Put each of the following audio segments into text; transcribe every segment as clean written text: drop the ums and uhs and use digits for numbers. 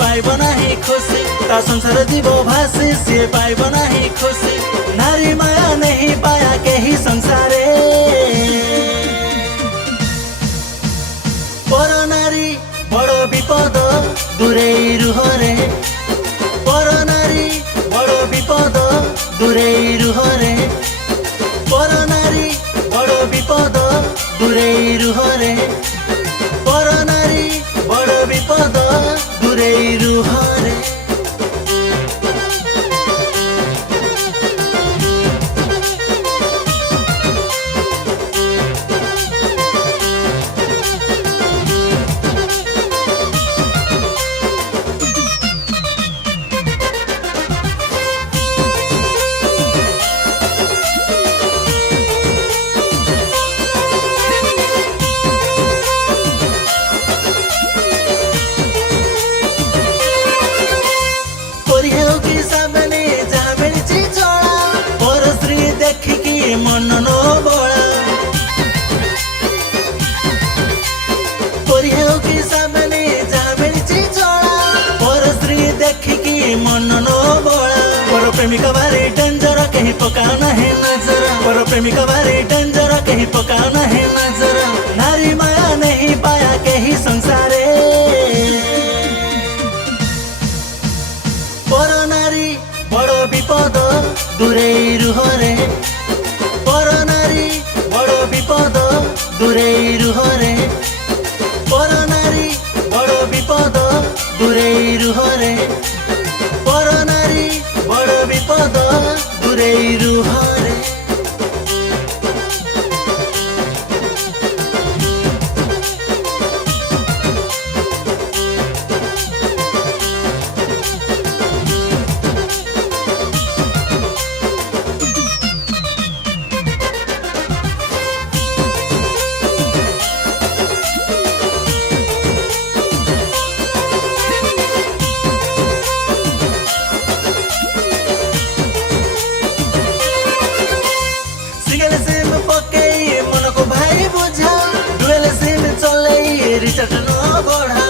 पाइब नाही खुशी ता संसार जीव भासी सी पाइब नाही खुशी नारी माया नहीं पाया केही संसारे पर नारी बड़ विपद दूरे रुह रे पर नारी बड़ विपद दूरे रुह रे पर नारी बड़ विपद दूरे रुह रे पर नारी बड़ विपद दूरे रुह रे। देखिकी मन नो बोला परी हो कि सामने जहाँ मिली चला पर स्त्री देखिकी मन नो बोला पर प्रेमिका भारी डेंजर कहीं पकाओ नहीं नजर पर प्रेमिका भारी डेंजर कहीं पकाओ नहीं नजर नारी माया नहीं पाया कहीं संसारे पर नारी बड़ विपद दूरे रुह रे पर नारी बड़ विपद दूरे रुह रे पर नारी बड़ विपद दूरे रुह रे पर नारी बड़ विपद दूरे रुह रे। रिचार्ज न बढ़ा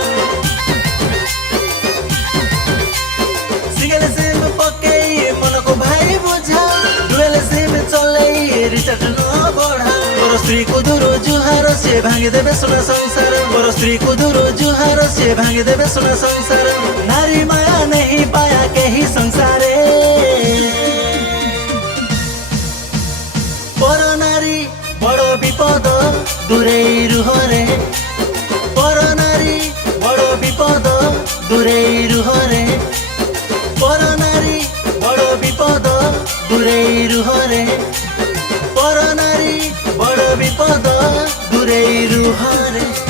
सिंगल सिम पके मन को भाई बुझा डुएल सिम चले रिचार्ज न बढ़ा पर स्त्री को दूर जुहार से भांगी देवे सुना संसार पर स्त्री को दूर जुहार से भांगी देवे सुना संसार नारी माया नहीं पाया कहीं संसारे पर नारी बड़ विपद दूरे रुह रे पर नारी बड़ विपद दूरे रुह रे पर नारी बड़ विपद दूरे रुह रे पर नारी बड़ विपद दूरे रुह रे।